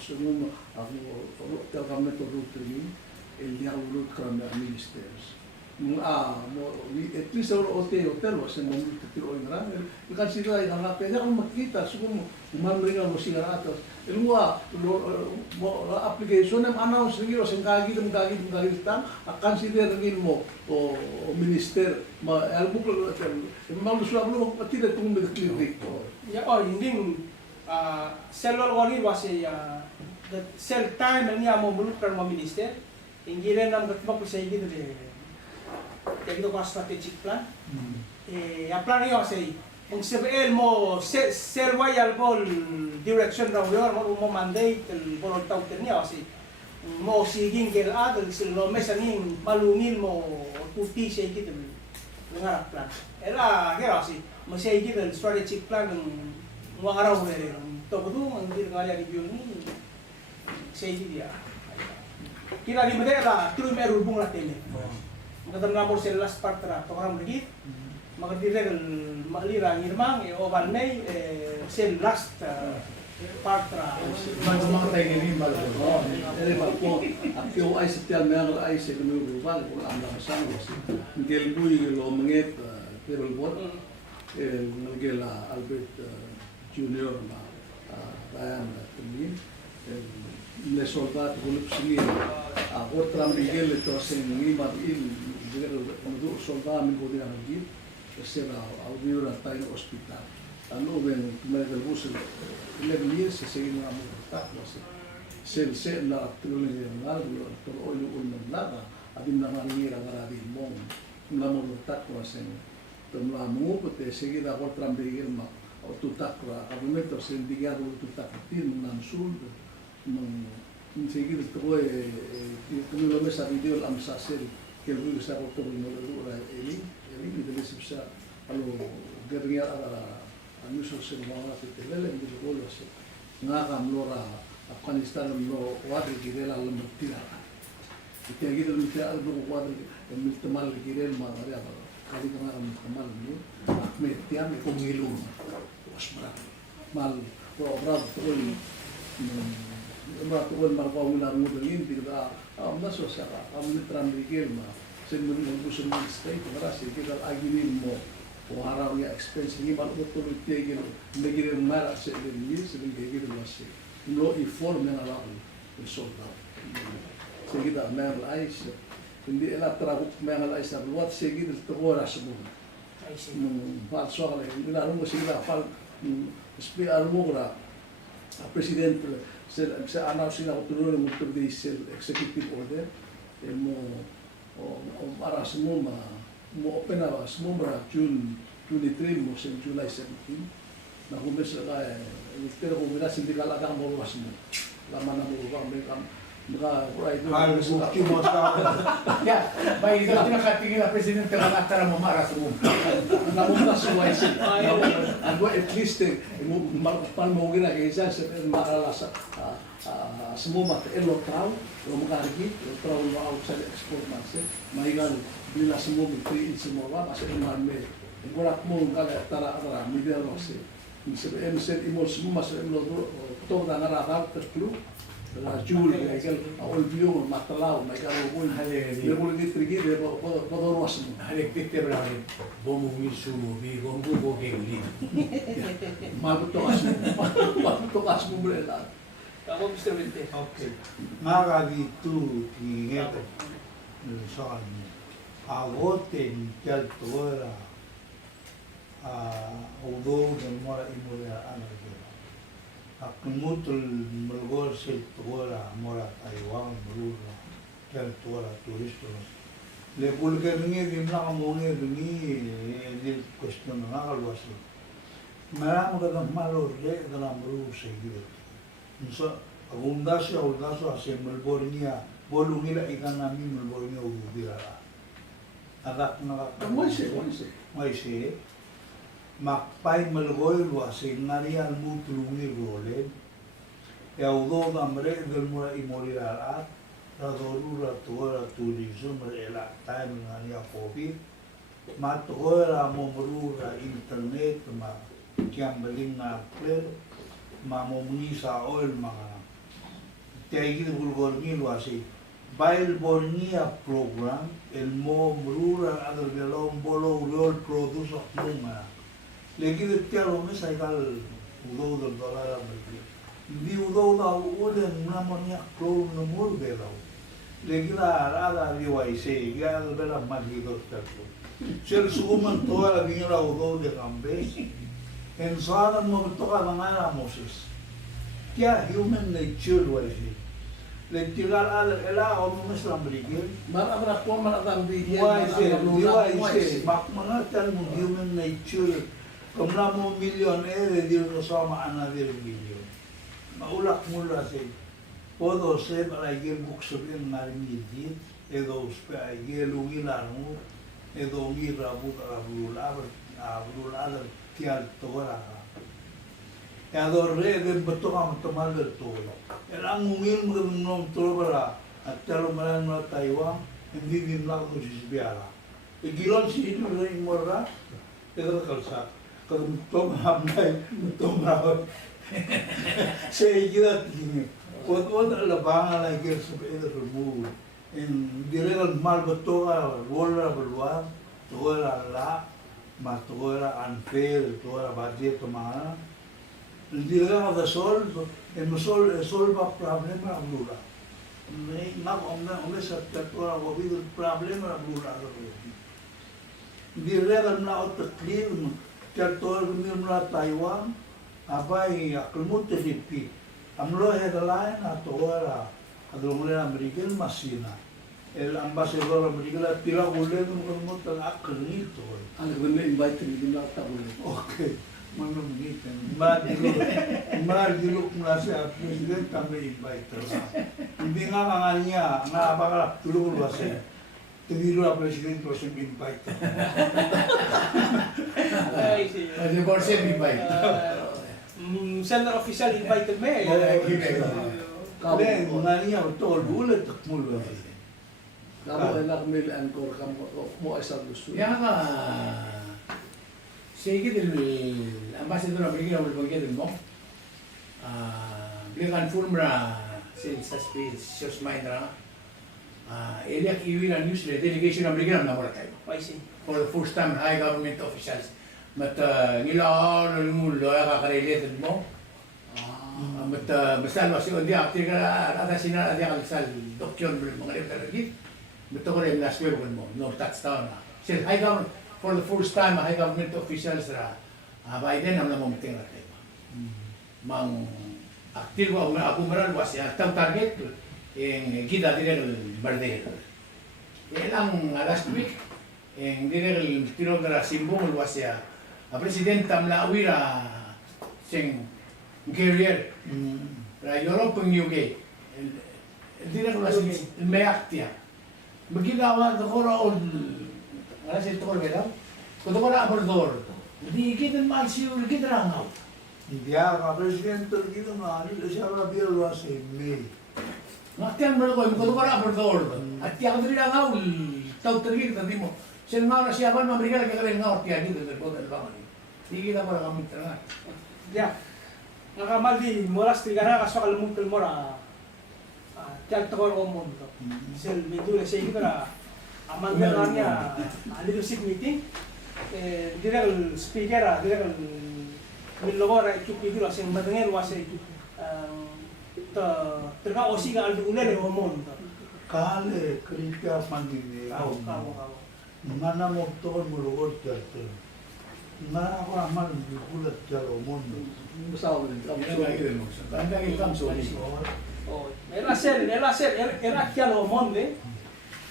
so mo ako kami to routine el diablo kram ministers at least hotel was ang mga tiro nga kan sila ay hanapin niya kung makita sumo umamringan mo siya atos el mo application ng announce niyo sa kagid tan akan sila ringin mo o minister ma albuk maluswa mo patida kung nag-click Ya hindi seller wali wasi the sell time niya mo mulut kan mo minister. Inggiran ng gatma ko sa higit de Tegno ko strategic plan. Ang plan niyo kasi kung CBL mo sell wayal ball direction raw yor mo mandate el bol taw niya kasi mo siging gel adal silo mesaning malungil mo puti sa higit ng harap plan. Era kaya kasi mo sa higit el strategic plan ng mga araw meron. Todo ang dingali review ni sa higit dia. Kira di medera tuloy may rubong natin eh. Magandang namor sa last part ra program lagi. Magdiregal malira ngirmang oban may sel last part ra. Mga tayo ni Balo. Ere ba po akyo ay setial meron ay sa gumulong ko ang lang sang was. Ngel buy lo manget table board. Miguel Albert Junior na Ryan Tumin, le soldato con l'upsingil, oltre Miguel e Tosen Ngimar il soldato mi godina Miguel, sera al vivere a Taino Hospital. Ano ben kumare del bus le belier se seguir na morta se la tulong ngal to ol nada adim na mangira maradi mong na morta ko sen to la mo pote seguir a otra Miguel ma o tutakra argumento sen digado tutaktir nan sul non seguir to como lo mesa video am sacer que el video sa ko no dura eli deve ser allo guerrilla Anuso se mawala te telele ndi bolo se ngaga mlora Afghanistan mlo wadri girela al mutira ite gidel mutira al bro wadri mutmal girel ma maria ba kali kana mutmal ni ahmed tiam ko ngilum wasmara mal ko obrad tol tol mar ko minar mudin dirga naso sa am litram girel ma sen mun busun state marasi gidal aginin mo o harau ya expense ni mal betul tiegil negeri mara se de mil se de negeri masih lo informe na la solda seguida mer ais indi ela trago mer ais a luat seguida to ora semua fal soale ila rungo seguida fal spe armogra a presidente se announce na autonomia muito de executive order mo o para semua mo opena semua June 23 mo sen July 17 na kumesa ka pero kung mira sindikal agak mo was mo lama na mo ba mereka right Hal bukti mo sa Ya, baik itu tinakatingin na presidente ka natara mo maras mo. namunta sa YC and at least mal mo gina kaysa sa maala sa semua elo trau lo makarigi trau lo outside export market maigal bila semua bitri semua masih iman Gurak mo kala tara media rose. Misal imol semua masuk imol to na narakal terklu. La jul legal all view matalau mereka pun dia boleh diterigi dia pada ruas semua. Hari kita berani bomu misu mobi bomu bogeli. Mabu to asmu belela. Kamu Mr. Winte. okay ngaga gitu tingete soal ni agote tel toera although the more immoral anarchy akumutul melgor se toera mora Taiwan berura tel toera turistos le pulke ngi dimla kamonge ngi di question na kalwasi maram ka malo re dalam beru seguir so abundancia hace melbornia bolungila ikan nami melbornia udira adak na Moise makpai melgoi luase ngarial mutulungi role ya udo damre del mura imorirarat radorura tuora turismo merela time ngania covid matoora momrura internet ma kiam beling na player ma momisa oil mga tiagi bulgorni luase bail bornia program el momrura adal belong bolo rol produce mga lagi tiaro mesa igal udo do dolara mergi di udo da ulen namonia pro no mur belo lagi la ada riwaise gal bela magi do terko ser suman toda la viña udo de cambe en sana mo toka ngana Moses kia human nature waise le tigal al ela o mesra mergi Mar abra ko mar adam bidia waise mak manatan mo human nature Kumla millionaire di uno sama another million. Maulak mula si podo se para igel buksubin narimidi edo uspe igel ugilarmu edo ngirabut abrular tial tora. Edo re de betukam temal betul. Elang ngil mennom tobara atalo malan na Taiwan hindi bimla ko sisbiara. Igilon si ino rin morra edo kalsa. Kalau betul hamai betul merawat, saya kira begini. Waktu lebaran lagi seperti itu remove. In direkal mal betul, roller berluar, roller lah, mas todo era unfair, todo era budget, tomada. Hindi lang ako solve, solve a problem na blura. Sa katura ko, bigod problem na blura. Hindi lang na ako taklir, katura ko na Taiwan, abay, akalmut na hipi. Amlo headline na toera, adong le American masina. El ambassador americano tira ulen mo tan akalito. Ang ganda invite ni na tabulan. Okay. Manumgitan. Madilok na siya, President kami invite na. Hindi nga niya, nga baka tulong kasi. Tumiro na President ko siya invite. Ay, si... Kasi Borse invite. Senator official invited me. Kaya nga niya, tol, ulit at mula. Kamu enak mil angkor kamu mo ay sa gusto. Ya ka, sige del ambassador americano will forget mo. Belikan fulmra since sa speech mindra. Area kiwi na news le delegation americano na wala tayo. I see. For the first time high government officials. But nila mulo ka related mo. But basta lo si odi after ka ada sina ada kalsal dokyon mga lagi. Betul ko rin naswear mo, no touchdown na. Siya, high government, for the first time, high government officials na Biden ang namamiting natin. Mang aktil ko, ako maral was yung target, yung kita din ang barder. Yan ang last week, yung din ang tinong na simbong was yung president ang laawira siyang carrier. Europe ang UK. Hindi na ko may aktiya. Maginawa ko raon, ano siya ito ko rin, kung ko na abordor, hindi kita magsiyul, kita rangaw. Hindi ka, President dito nga, siya rabiro kasi may. Ngaktiyan mo na ko, kung ko na abordor, at tiyak ko rin rangaw, tawag talaga kita, di mo. Siya nga na siya, man mamrika lang kakarin nga, tiyak dito, hindi kita ko na kami talaga. Ya. Ngakamaldi, moras tigara kaswa kalumutul mo ra. Tiyak tokor omon to. Sel medule sa ikra. Amanda niya, leadership meeting. Direkal speaker, direkal milogora itu pigilo sing madengen wasa itu. Terka osi ga aldu ulere omon to. Kale, kritika pandini. Kamu. Mana mo tol mo lugod teater. Mana ko amal bukulat jalo mundo. Basta ako din. Yan ang gagawin mo. Ang gagawin kam so Oh, era kian omon de.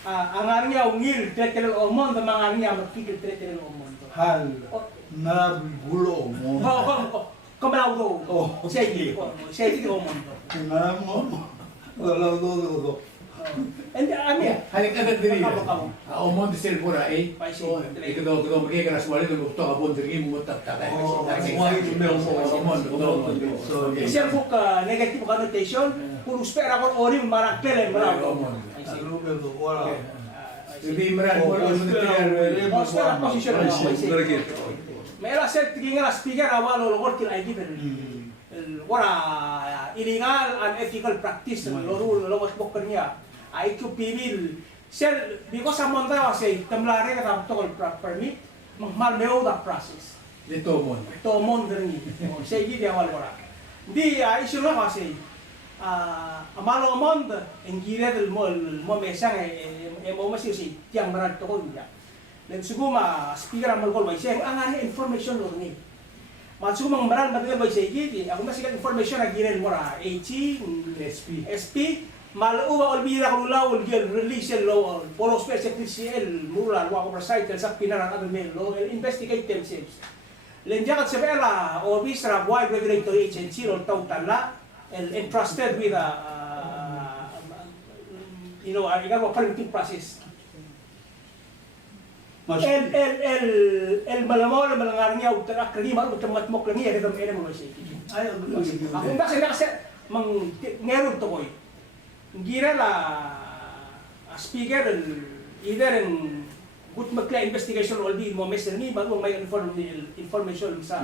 Angarnya ungil tretel omon de mangarnya makikil tretel omon to. Hal, na gulo mo. Kamalaw do. Sige omon to. Na mo, wala do. And ami. halik agad diri. Kamu. Omon de sel pura eh. Paisi. Ito daw magiging na swali ng to abon diri mo tatay. So, Isang book negative connotation, kung spera ko orim marang kelen marang. ano ba do wala. Hindi maran mo Position Mera set tinggal speaker awal logor til ID wala illegal unethical practice loro logos bokernya. IQ pibil sel because someone tahu say temlare ka tol permit malmeo da process. Ito mo. To mon dringi. Say di awal wala. Di isu na kasi amalo mon en gire del mo mesang mo masih si tiang berat to ya. Dan suguma speaker amal gol bay say ang ani information lo ni. Masuk mengberal material bay say gidi aku masih information na gire mo ra AT SP malu ba olbira ko law gel release law polo special PCL mula wa ko site sa pinaran adul law investigate themselves. Lenjakat sa pera o bisra wide regulatory agency or tawtala entrusted with ikaw permitting process. El malamol malangarnya utara kredi malu temat mok langi ada tem mo sih. Ay, Ako ba sila kasi mang ngeron to koy. Gira la speaker either in good makla investigation or di mo mesel ni bago may information sa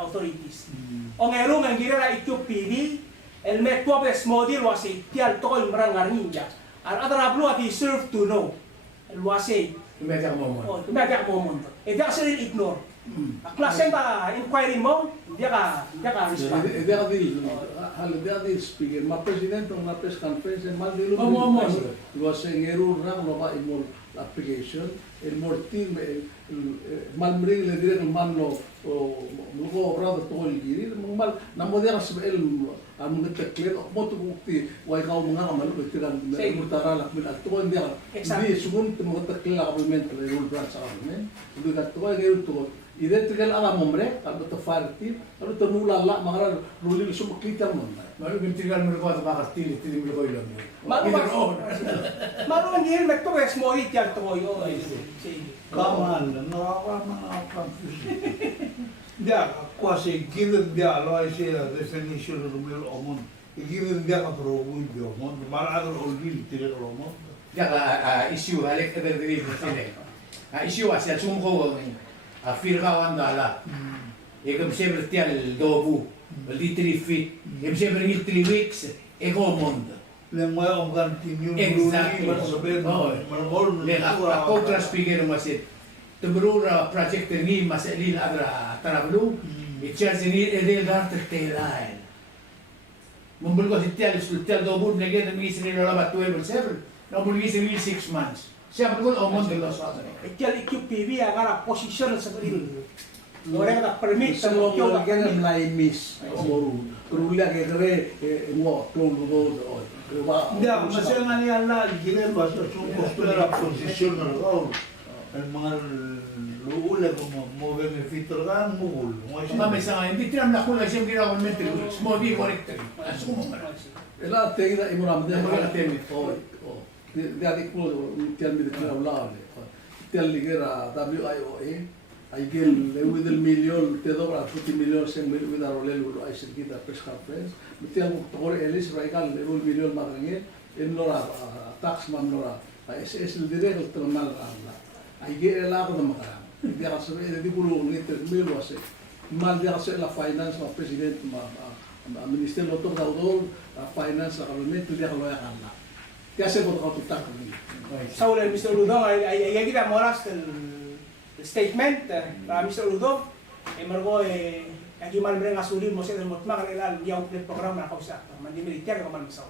authorities. O ngeron ang gira la itu PD el metwa bes model wasi tial to koy marangar ninja. Ar adra blu ati serve to know. El wasi Kumete ka mo. Oh, tumagak mo mo. Dia ka sila ignore. Klase ba inquiry mo, dia ka respond. Dia di speaker, ma presidente una press conference mal di lu. Lo se ngeru rang no ba imol application, el mortin mal mring le dire man lo lugo brother to el giri, mal na mo dia se el amun tekler mo to bukti wai kau mga mal ko tiran mutara lak min to dia. Di sugun mo tekler government le rule branch government. Lu gat to ngeru to identical ala momre, kalau tu farti, kalau tu nula la, makara ruli semua kita mana. Malu bintigan mo ko ta bakti tili mo ko ilo. Malu ang hil mek to es mo itial to yo. Kaman, nakaka confused. Dia quasi given dia lo ay siya definition ng mga omon. Given dia ka probu dia omon, maladro olbil tili omon. Ya ka issue halik ka diri tili. Issue asya sumko firkawan dala. Ekam sempre tial dobu, di 3 feet. Ekam sempre ngil 3 weeks, eko mond. Yang may ang continue Exactly. Ako klas speaker masit. Tumurura project ni masalil adra tarablu. Itchas ni edel garter telain. Mumbul ko tial dobu negen mi sini lola batue bersever. Namun mi sini 6 months. Siapa pun omong de los otros. Itial IQPV agara position sa gril. Orang tak permit sa Semua mo orang yang mulai miss, moru. Rulia que cree ngo tolu do. Dia masih ngani Allah giren basta sungguh la position ng role. Ang mga luula ko mo benefitor kan mo. Kami sa hindi tiram na kung siya ginawa ng mental small be correct. Asumo man. Ela te ida imuram de Ela teme. Dia di kulo tial mi de kula tial ligera WIOA hay que le del millón te dobra 50 millones en mil vida rolel ay cerquita press conference tial por elis raigal le un millón marangé en nora tax man nora es el directo termal alla hay que el agua de makara dia ka sabe di kulo ni te mil wase mal dia ka la finance ma president ma ministerio doctor daudol finance la government dia ka lo ya kana ¿Qué hace por consultar conmigo? Saul el Mr. Ludong ay kita moras el statement para Mr. Ludong emergo aquí mal brenga sulin mo sa del motma kanila liyaw del programa na kausa mandi militer ko man sa